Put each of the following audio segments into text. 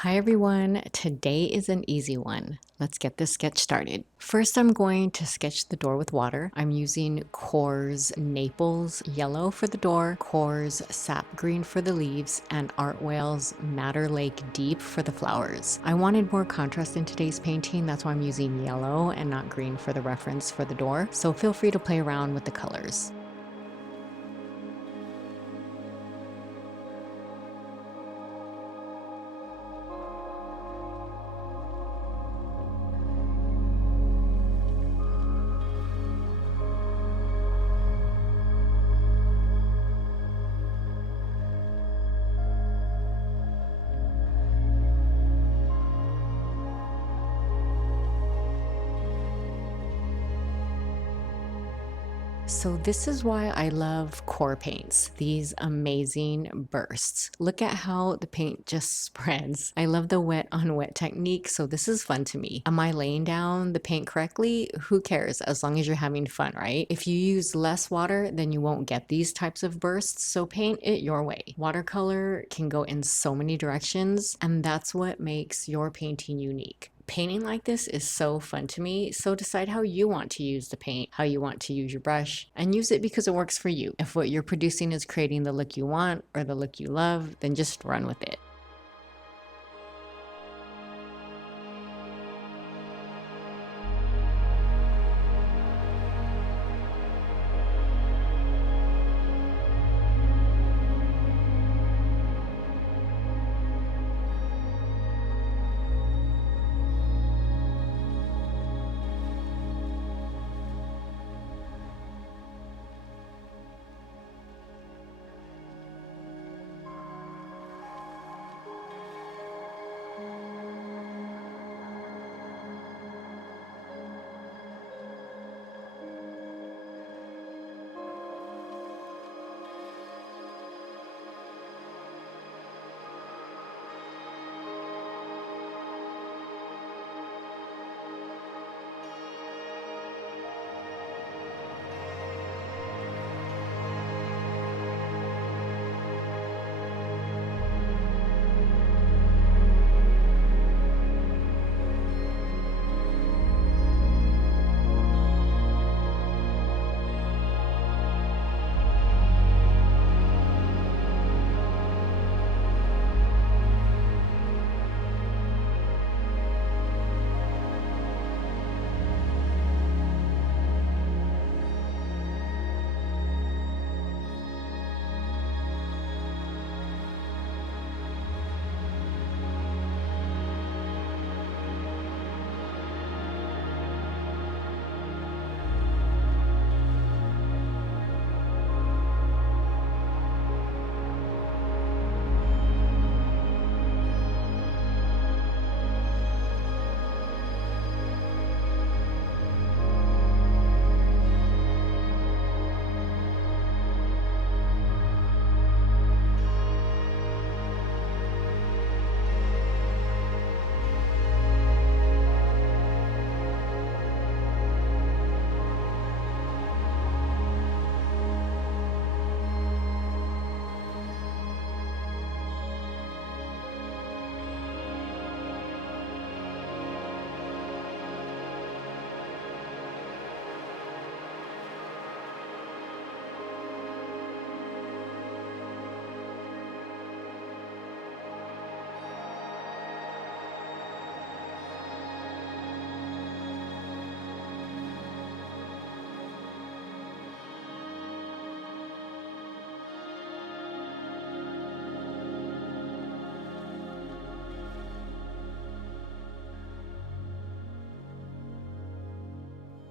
Hi everyone, today is an easy one. Let's get this sketch started. First, I'm going to sketch the door with water. I'm using Core's Naples Yellow for the door, Core's Sap Green for the leaves, and Art Whale's Madder Lake Deep for the flowers. I wanted more contrast in today's painting, that's why I'm using yellow and not green for the reference for the door, so feel free to play around with the colors. So this is why I love Core paints, these amazing bursts. Look at how the paint just spreads. I love the wet on wet technique, so this is fun to me. Am I laying down the paint correctly? Who cares, as long as you're having fun, right? If you use less water, then you won't get these types of bursts, so paint it your way. Watercolor can go in so many directions, and that's what makes your painting unique. Painting like this is so fun to me, so decide how you want to use the paint, how you want to use your brush, and use it because it works for you. If what you're producing is creating the look you want or the look you love, then just run with it.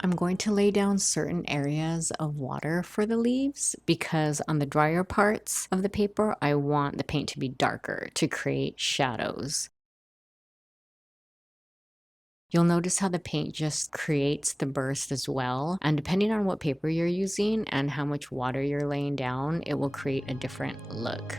I'm going to lay down certain areas of water for the leaves because on the drier parts of the paper, I want the paint to be darker to create shadows. You'll notice how the paint just creates the burst as well. And depending on what paper you're using and how much water you're laying down, it will create a different look.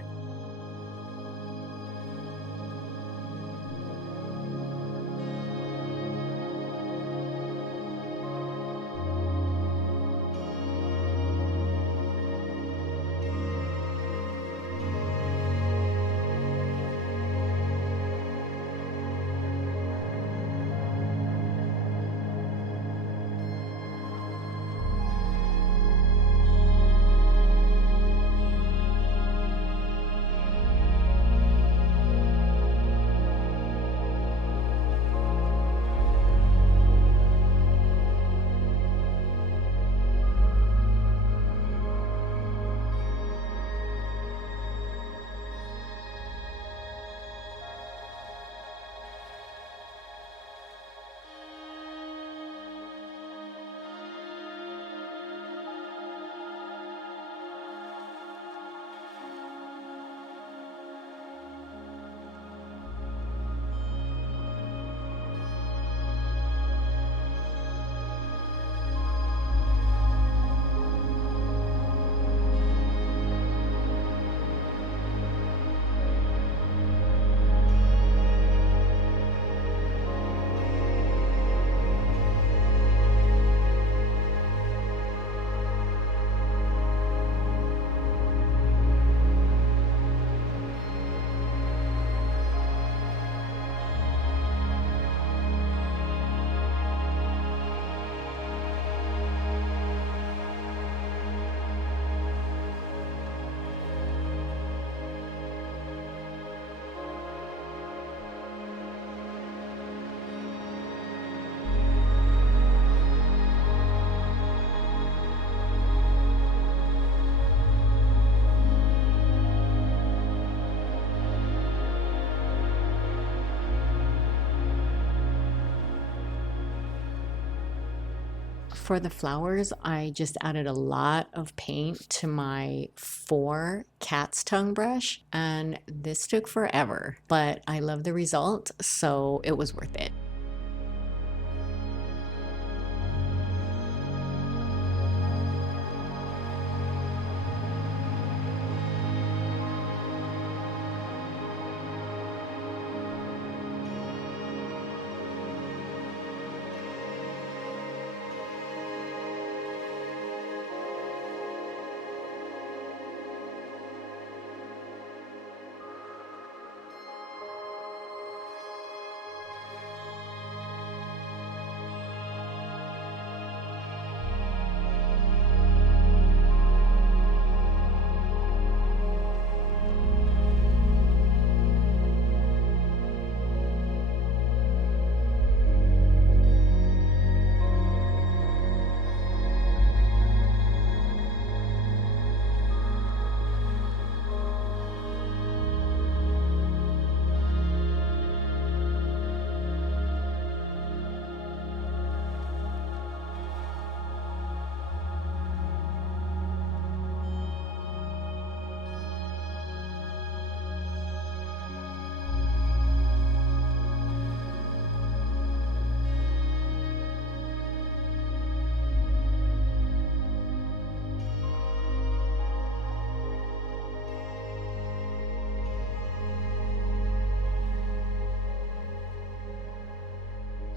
For the flowers, I just added a lot of paint to my 4 cat's tongue brush, and this took forever, but I love the result, so it was worth it.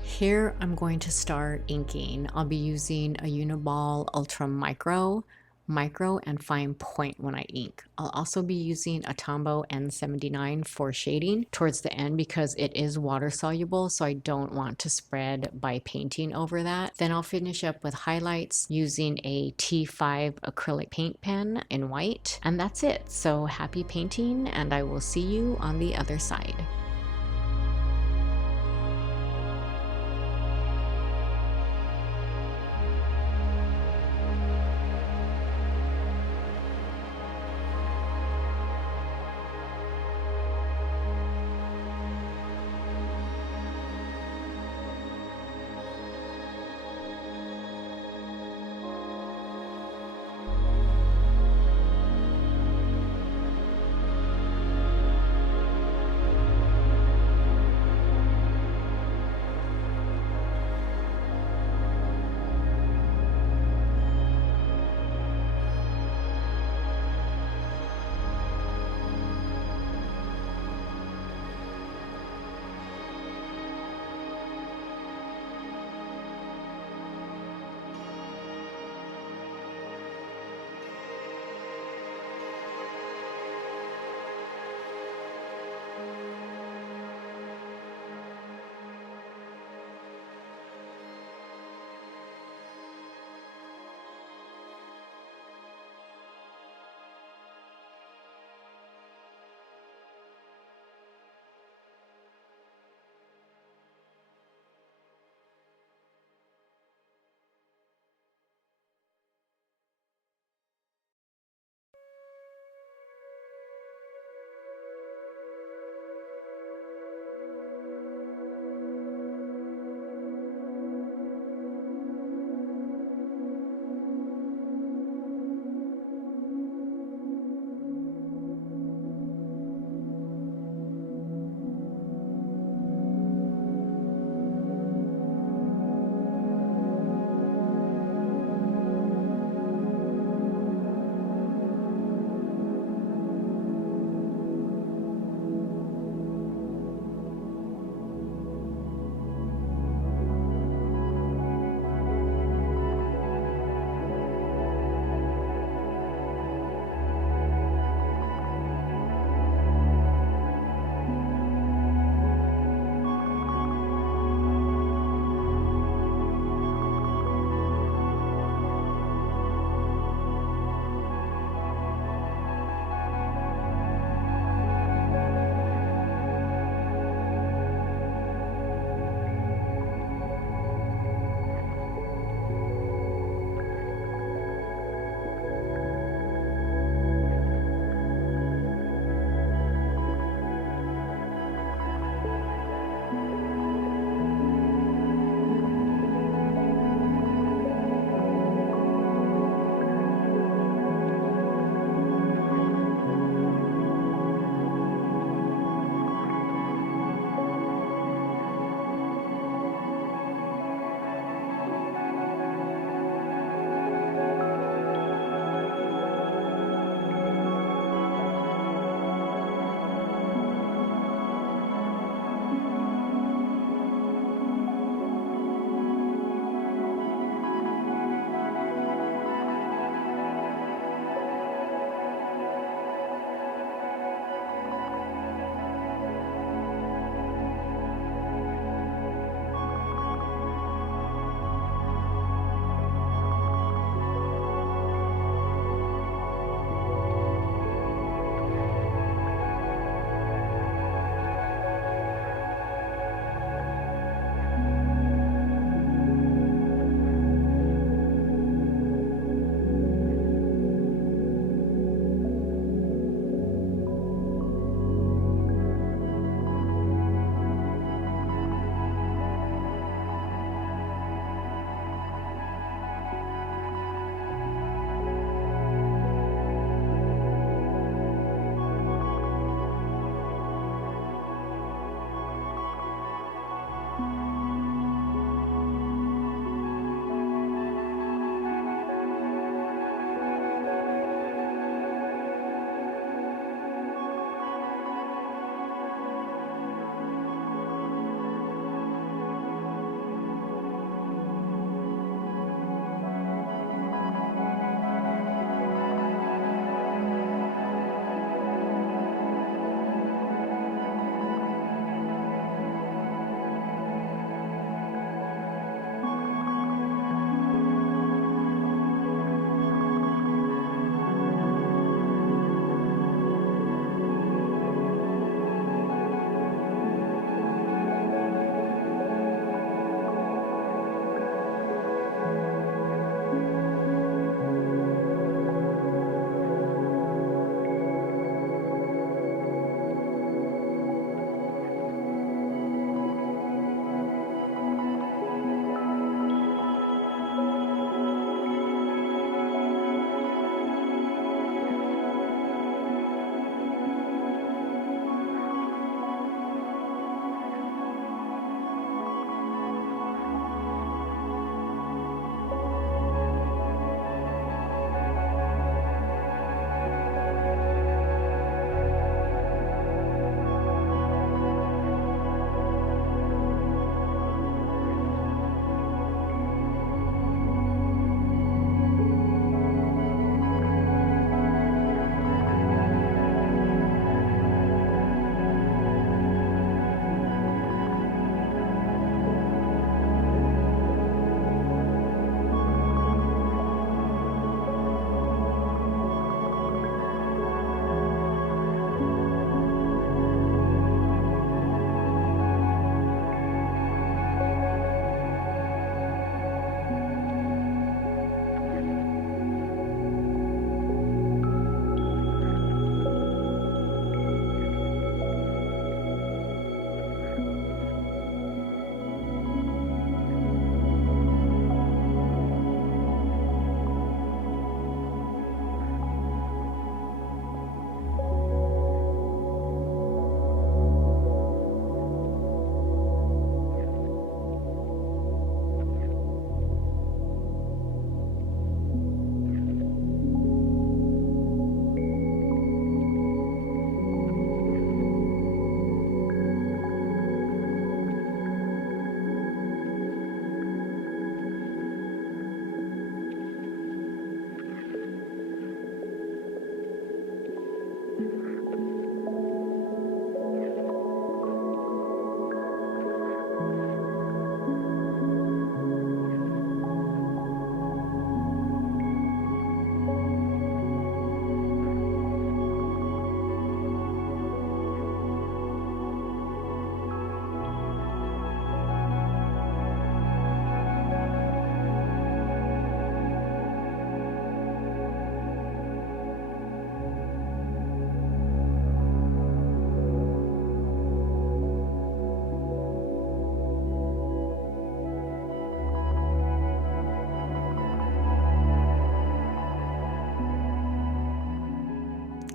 Here I'm going to start inking. I'll be using a Uniball Ultra Micro and Fine Point when I ink. I'll also be using a Tombow N79 for shading towards the end because it is water soluble, so I don't want to spread by painting over that. Then I'll finish up with highlights using a T5 acrylic paint pen in white, and that's it. So happy painting, and I will see you on the other side.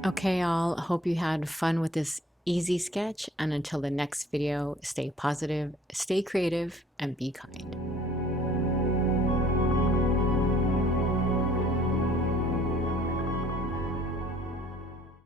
Okay, y'all, hope you had fun with this easy sketch, and until the next video, stay positive, stay creative, and be kind.